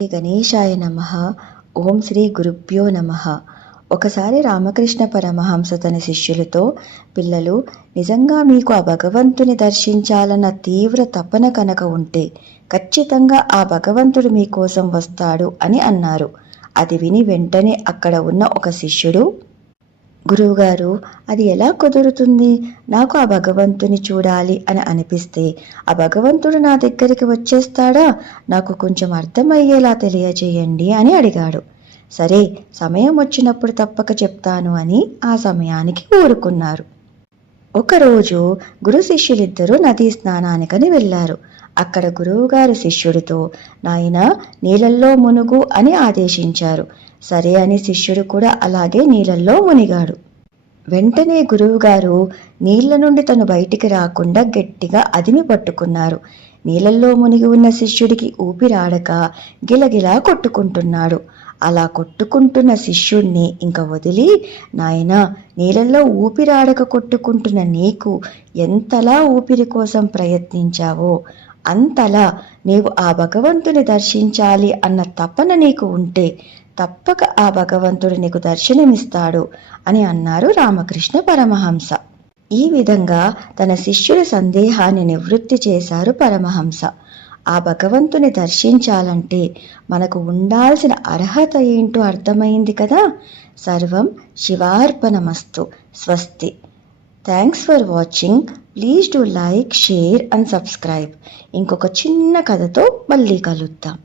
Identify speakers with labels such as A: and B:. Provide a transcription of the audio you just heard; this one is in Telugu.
A: శ్రీ గణేశాయ నమ. ఓం శ్రీ గురుభ్యో నమ. ఒకసారి రామకృష్ణ పరమహంస తన శిష్యులతో పిల్లలు నిజంగా మీకు ఆ భగవంతుని దర్శించాలన్న తీవ్ర తపన కనుక ఉంటే ఖచ్చితంగా ఆ భగవంతుడు మీకోసం వస్తాడు అని అన్నారు. అది విని వెంటనే అక్కడ ఉన్న ఒక శిష్యుడు గురువుగారు అది ఎలా కుదురుతుంది? నాకు ఆ భగవంతుని చూడాలి అని అనిపిస్తే ఆ భగవంతుడు నా దగ్గరికి వచ్చేస్తాడా? నాకు కొంచెం అర్థమయ్యేలా తెలియజేయండి అని అడిగాడు. సరే సమయం వచ్చినప్పుడు తప్పక చెప్తాను అని ఆ సమయానికి ఊరుకున్నారు. ఒకరోజు గురు శిష్యులిద్దరూ నదీ స్నానానికని వెళ్ళారు. అక్కడ గురువుగారు శిష్యుడితో నాయన నీళ్ళల్లో మునుగు అని ఆదేశించారు. సరే అని శిష్యుడు కూడా అలాగే నీళ్ళల్లో మునిగాడు. వెంటనే గురువుగారు నీళ్ళ నుండి తను బయటికి రాకుండా గట్టిగా అదిమి పట్టుకున్నారు. నీళ్ళల్లో మునిగి ఉన్న శిష్యుడికి ఊపిరాడక గిలగిలా కొట్టుకుంటున్నాడు. అలా కొట్టుకుంటున్న శిష్యుణ్ణి ఇంక వదిలి నాయనా నీళ్ళల్లో ఊపిరాడక కొట్టుకుంటున్న నీకు ఎంతలా ఊపిరి కోసం ప్రయత్నించావో అంతలా నీవు ఆ భగవంతుని దర్శించాలి అన్న తపన నీకు ఉంటే తప్పక ఆ భగవంతుడు నీకు దర్శనమిస్తాడు అని అన్నారు రామకృష్ణ పరమహంస. ఈ విధంగా తన శిష్యుడి సందేహాన్ని నివృత్తి చేశారు పరమహంస. ఆ భగవంతుని దర్శించాలంటే మనకు ఉండాల్సిన అర్హత ఏంటో అర్థమైంది కదా? సర్వం శివార్పణమస్తు. స్వస్తి. Thanks for watching. Please do like share and subscribe. ఇంకొక చిన్న కథతో మళ్ళీ కలుద్దాం.